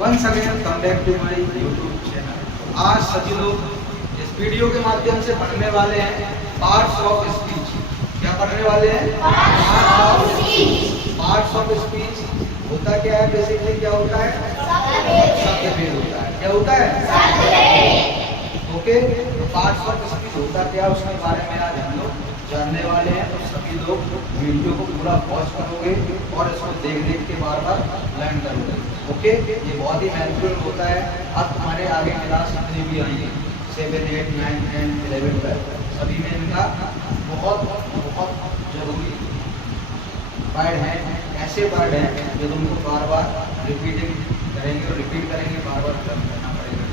Once again come back to my YouTube channel. आज सभी लोग इस वीडियो के माध्यम से पढ़ने वाले हैं पार्ट्स ऑफ स्पीच। क्या पढ़ने वाले हैं? पार्ट्स ऑफ स्पीच होता क्या है? बेसिकली क्या होता है? शब्द भेद होता है। क्या होता है? ओके, तो पार्ट्स ऑफ स्पीच होता क्या है उसके बारे में आज हम लोग जानने वाले हैं। तो सभी लोग वीडियो को पूरा वॉच करोगे और इसको देख देख के बार बार लर्न करोगे। ओके, ये बहुत ही महत्वपूर्ण होता है। अब तुम्हारे आगे क्लास जितनी भी आएंगे 7, 8, 9, 10, 11, 12 सभी में इनका बहुत बहुत जरूरी वर्ड है। ऐसे वर्ड हैं जो तुमको बार बार रिपीटिंग करेंगे और रिपीट करेंगे, बार बार करना पड़ेगा।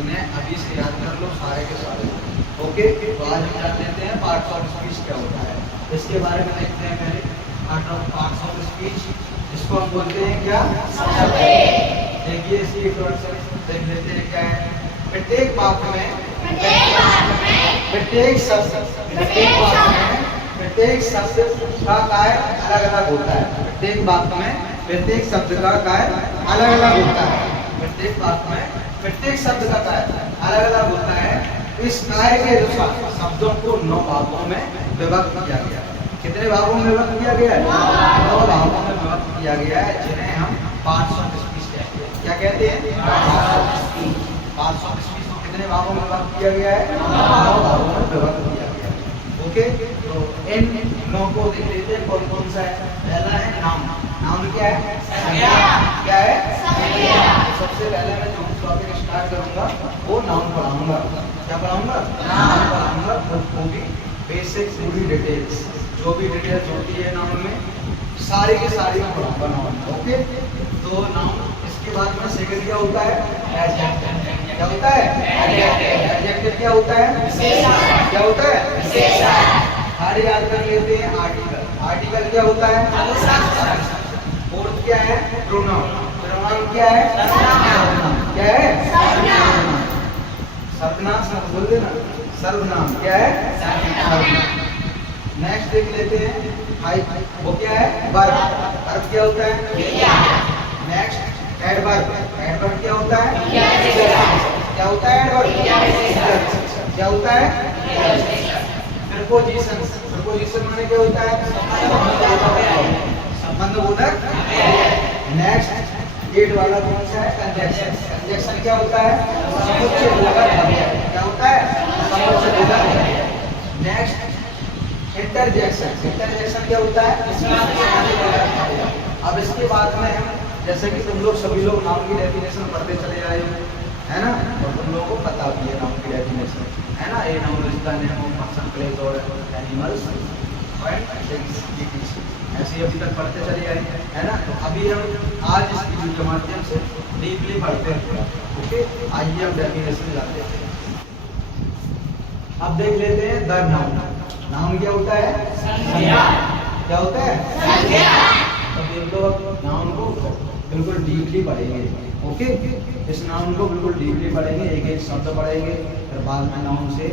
इन्हें अभी से याद कर लो सारे के सारे। ओके, तो आज हम जान लेते हैं पार्ट्स ऑफ स्पीच क्या होता है। इसके बारे में देखते हैं पहले पार्ट्स ऑफ स्पीच। इसको हम बोलते हैं क्या? देखिए इसकी इंट्रोडक्शन देख लेते हैं क्या है। प्रत्येक वाक्य में प्रत्येक शब्द का कार्य अलग अलग होता है। प्रत्येक वाक्य में प्रत्येक शब्द का कार्य अलग अलग होता है। प्रत्येक वाक्य में प्रत्येक शब्द का कार्य अलग अलग होता है। इस कार्य के अनुसार शब्दों को 9 भागों में विभक्त किया गया है। कितने भागों में विभक्त किया गया है? 9 भागों में विभक्त किया गया है, जिन्हें हम पार्ट्स ऑफ स्पीच कहते हैं। क्या कहते हैं? पार्ट्स ऑफ स्पीच को कितने भागों में विभक्त किया गया है? 9 भागों में विभक्त किया गया है। ओके, तो इन 9 को देख लेते हैं कौन कौन सा है। पहला है नाउन। नाउन क्या है? क्या है? सबसे पहले मैं जो टॉपिक स्टार्ट करूंगा वो नाउन पढ़ाऊंगा। क्या पढ़ाऊंगा? नाउन पढ़ाऊंगा। वो भी बेसिक पूरी डिटेल्स, जो भी डिटेल्स होती है नाउन में सारी की सारी मैं पढ़ाऊंगा नाउन। ओके, तो नाउन इसके बाद में सेकंड क्या होता है? एडजेक्टिव। क्या होता है? एडजेक्टिव क्या होता है? क्या होता है? हर याद कर लेते हैं आर्टिकल। आर्टिकल क्या होता है? फोर्थ क्या है? प्रोनाउन। प्रोनाउन क्या है? क्या है? सर्वनाम। सब बोल देना। सर्वनाम क्या है? नेक्स्ट देख लेते हैं वो क्या है? वर्ब। वर्ब क्या होता है? Next adverb. एडवर्ब क्या होता है? क्या होता है एडवर्ब? क्या होता है? प्रीपोजिशन। प्रीपोजिशन माने क्या होता है? संबंधबोधक। नेक्स्ट 8 वाला कौन सा है? कंजंक्शन। कंजंक्शन क्या होता है? समुच्चय बोधक अवयव। क्या होता है? समुच्चय बोधक अवयव। Next interjection. इंटरजेक्शन क्या होता है? अब इसके बाद में हम जैसे कि तुम लोग सभी लोग नाउन की डेफिनेशन पढ़ते चले आए हो, है ना, और तुम लोगों को पता भी है नाउन की डेफिनेशन, है ना। ए noun is the name of person, place और एनिमल्स एंड थिंग्स। ऐसे अभी तक पढ़ते चले आए, है ना। तो अभी हम आज इस वीडियो के माध्यम से डीपली पढ़ते हैं। ओके, आइए हम डेफिनेशन जाते हैं। अब देख लेते हैं द नाउन। नाउन क्या होता है? संज्ञा। क्या होता है? संज्ञा। तो बिल्कुल नाउन को बिल्कुल डीपली पढ़ेंगे। ओके, इस नाउन को बिल्कुल डीपली पढ़ेंगे, एक एक शब्द पढ़ेंगे, फिर बाद में नाउन से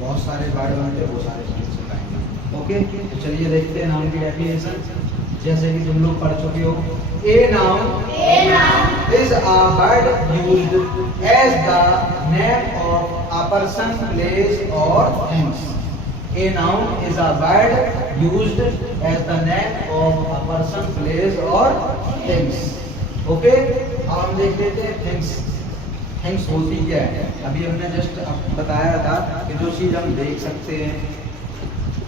बहुत सारे वर्ड बनते हैं, वो सारे शब्द सिखाएंगे। ओके, तो चलिए देखते हैं नाउन की डेफिनेशन। जैसे कि तुम लोग पढ़ चुके हो, a noun is a word used as the name of a person, place और things. A noun is a word used as the name of a person, place or things. Okay? अब हम देख लेते हैं things. Things होती क्या है? अभी हमने जस्ट बताया था कि जो चीज़ हम देख सकते हैं,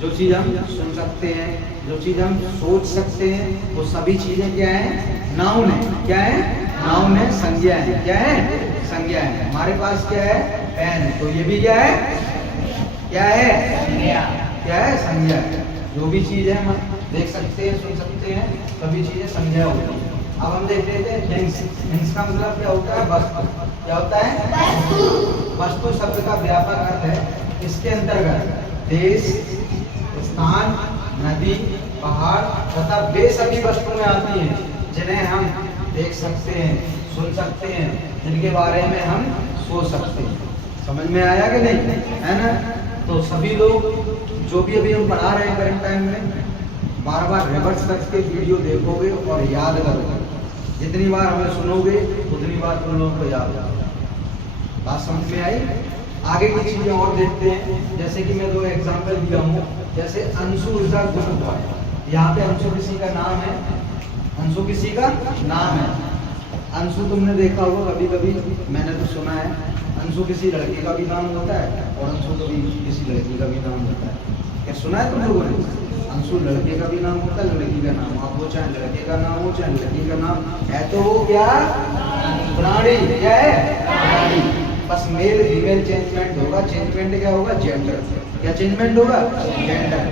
जो चीज़ हम सुन सकते हैं, जो चीज़ हम सोच सकते हैं, वो सभी चीज़ें क्या हैं? नाउन है। क्या है? नाउन है, संज्ञा है। क्या है? संज्ञा है। हमारे पास क्या है? पेन है, तो ये भी क्या है? क्या है? क्या है? संज्ञा है। जो भी चीज है हम देख सकते हैं, सुन सकते हैं, सभी चीजें संज्ञा होती है। अब हम देख लेते हैं थिंग्स। थिंग्स का मतलब क्या होता है? वस्तु। क्या होता है? वस्तु। वस्तु शब्द का व्यापक अर्थ है। इसके अंतर्गत देश, स्थान, नदी, पहाड़ तथा वे सभी वस्तुएं आती हैं जिन्हें हम देख सकते हैं, सुन सकते हैं, जिनके बारे में हम सोच सकते हैं। समझ में आया कि नहीं? है ना। तो सभी लोग जो भी अभी हम पढ़ा रहे हैं करंट टाइम में, बार रिवर्स करके वीडियो देखोगे और याद करोगे। जितनी बार हमें सुनोगे उतनी बात तुम लोगों को याद है। बात समझ में आई? आगे की चीजें और देखते हैं। जैसे कि मैं 2 एग्जाम्पल दिया हूँ। जैसे Anshu is a good boy, यहाँ पे अंशु किसी का नाम है, अंशु किसी का नाम है। अंशु तुमने देखा होगा कभी कभी, मैंने तो सुना है, अंशु किसी लड़के का भी नाम होता है और अंशु कभी किसी लड़की का भी नाम होता है। क्या सुना है तुम लोगों ने? अंशु लड़के का भी नाम होता है, लड़की का नाम। अब वो चाहे लड़के का नाम हो चाहे लड़की का नाम है, तो वो क्या प्राणी, क्या है प्राणी। बस मेल फीमेल चेंजमेंट होगा। चेंजमेंट क्या होगा? जेंडर। क्या चेंजमेंट होगा? जेंडर।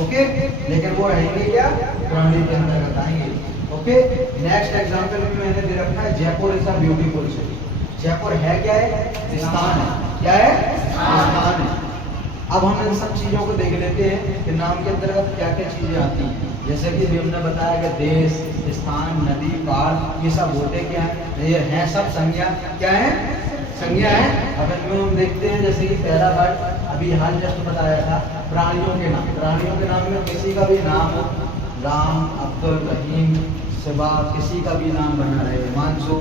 ओके, लेकिन वो रहेंगे क्या? प्राणी के अंतर्गत आएंगे। ओके, नेक्स्ट एग्जांपल में मैंने दे रखा है Jaipur is a beautiful city. Jaipur है क्या है? स्थान है। क्या है? स्थान है। अब हम इन सब चीजों को देख लेते हैं कि नाम के अंतर्गत क्या क्या चीजें आती हैं। जैसे कि अभी हमने बताया कि देश, स्थान, नदी, पहाड़, ये सब होते क्या है? ये हैं सब संज्ञा। क्या है? संज्ञा है। अब इनमें हम देखते हैं, जैसे कि पहला वर्ड अभी हाल जस्ट बताया था, प्राणियों के नाम। प्राणियों के नाम में किसी का भी नाम हो, राम, अब्दुल, रहीम, शिवा, किसी का भी नाम बना रहे, मानसू,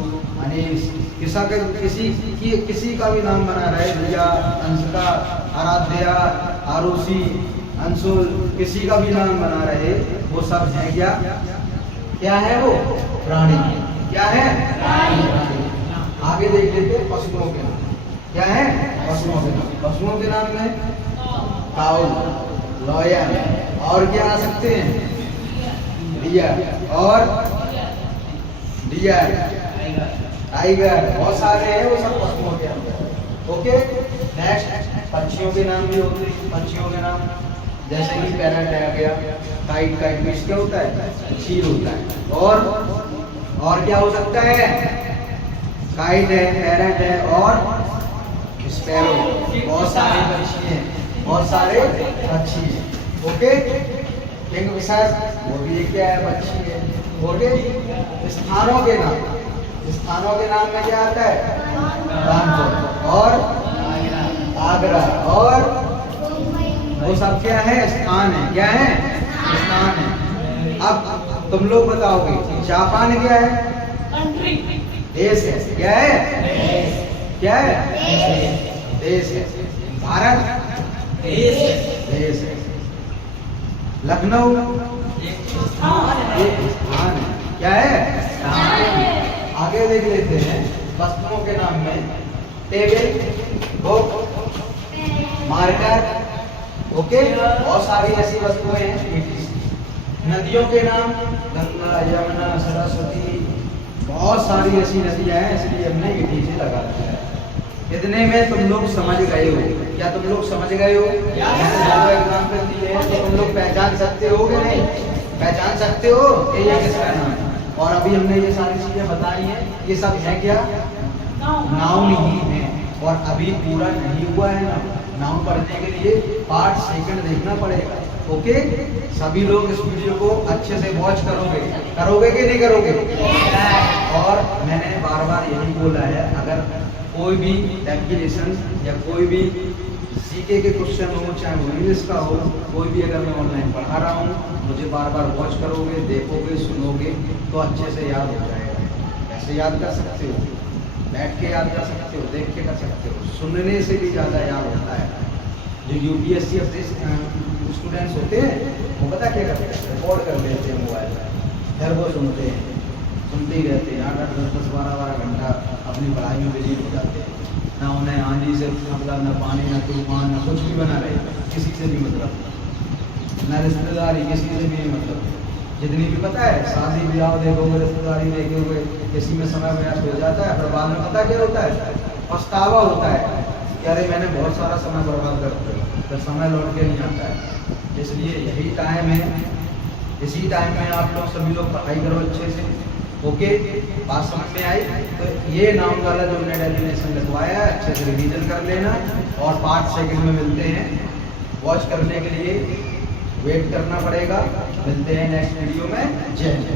अनीस, किसी का भी नाम बना रहे, रिया, अंशिका, आराध्या, आरुषि, अंशुल, किसी का भी नाम बना रहे, वो सब है क्या? क्या है वो? प्राणी। क्या है? प्राणी। आगे देख लेते हैं पशुओं के नाम। क्या है? पशुओं के नाम। पशुओं के नाम में काऊ, लॉयन, और क्या आ सकते हैं? डियर, और डियर, टाइगर, बहुत सारे हैं वो सब पशुओं के अंदर। ओके, नेक्स्ट पक्षियों के नाम भी होते हैं। पक्षियों के नाम जैसे कि पैरट आ गया, काइट, काइट मीन्स क्या होता है? चील होता है। और क्या हो सकता है? काइट है, पैरट है और स्पैरो। बहुत सारे पक्षी हैं, बहुत सारे पक्षी हैं। ओके, किंगफिशर, वो भी क्या है? पक्षी है। ओके, स्थानों के नाम। स्थानों के नाम में क्या आता है? कानपुर और आगरा, और वो सब क्या है? स्थान है। क्या है? स्थान है। अब तुम लोग बताओगे जापान क्या है? देश है। क्या है? क्या है? देश है। भारत देश है। लखनऊ एक स्थान है। क्या है? आगे देख लेते हैं वस्तुओं के नाम में टेबल, बुक, मार्कर। ओके, बहुत सारी ऐसी वस्तुएं हैं। नदियों के नाम गंगा, यमुना, सरस्वती, बहुत सारी ऐसी नदियां हैं, इसलिए हमने ईटीसी लगा दिया है। इतने में तुम लोग समझ गए हो? क्या तुम लोग समझ गए हो? एग्जाम्पल दिए हैं तो तुम लोग पहचान सकते हो कि नहीं? पहचान सकते हो कि ये किसका नाम है? और अभी हमने ये सारी चीजें बताई हैं, ये सब है क्या? नाउन ही है। और अभी पूरा नहीं हुआ है ना। नाउन पढ़ने के लिए पार्ट सेकंड देखना पड़ेगा। ओके, सभी लोग इस वीडियो को अच्छे से वॉच करोगे कि नहीं करोगे? और मैंने बार बार यही बोला है, अगर कोई भी एप्लीकेशन या कोई भी सीके के क्वेश्चन हो, चाहे वो इंग्लिश का हो, कोई भी अगर मैं ऑनलाइन पढ़ा रहा हूँ, मुझे बार बार वॉच करोगे, देखोगे, सुनोगे तो अच्छे से याद हो जाएगा। ऐसे याद कर सकते हो, बैठ के याद कर सकते हो, देख के कर सकते हो, सुनने से भी ज़्यादा याद होता है। जो यूपीएससी स्टूडेंट्स होते हैं वो पता क्या करते हैं? रिकॉर्ड कर लेते हैं मोबाइल में, फिर वो सुनते ही रहते हैं। 8-8, 10-10, 12-12 घंटा अपनी पढ़ाई में बिजी हो जाते हैं। ना उन्हें आंधी से मतलब, ना पानी, ना तूफान, ना कुछ भी बना रहे, किसी से भी मतलब, ना रिश्तेदारी, किसी से भी मतलब। जितनी भी पता है शादी ब्याह देखोगे, रिश्तेदारी देखोगे, किसी में समय व्यस्त हो जाता है, फिर बाद में पता क्या होता है? पछतावा होता है कि अरे मैंने बहुत सारा समय बर्बाद कर दिया, फिर समय लौट के नहीं आता है। इसलिए यही टाइम है, इसी टाइम में आप लोग सभी लोग पढ़ाई करो अच्छे से। ओके, बात समझ में आई? तो ये नाउन वाला जो हमने डेफिनेशन लिखवाया है, अच्छे से रिवीजन कर लेना और पार्ट सेकंड में मिलते हैं। वॉच करने के लिए वेट करना पड़ेगा। मिलते हैं नेक्स्ट वीडियो में। जय हिंद।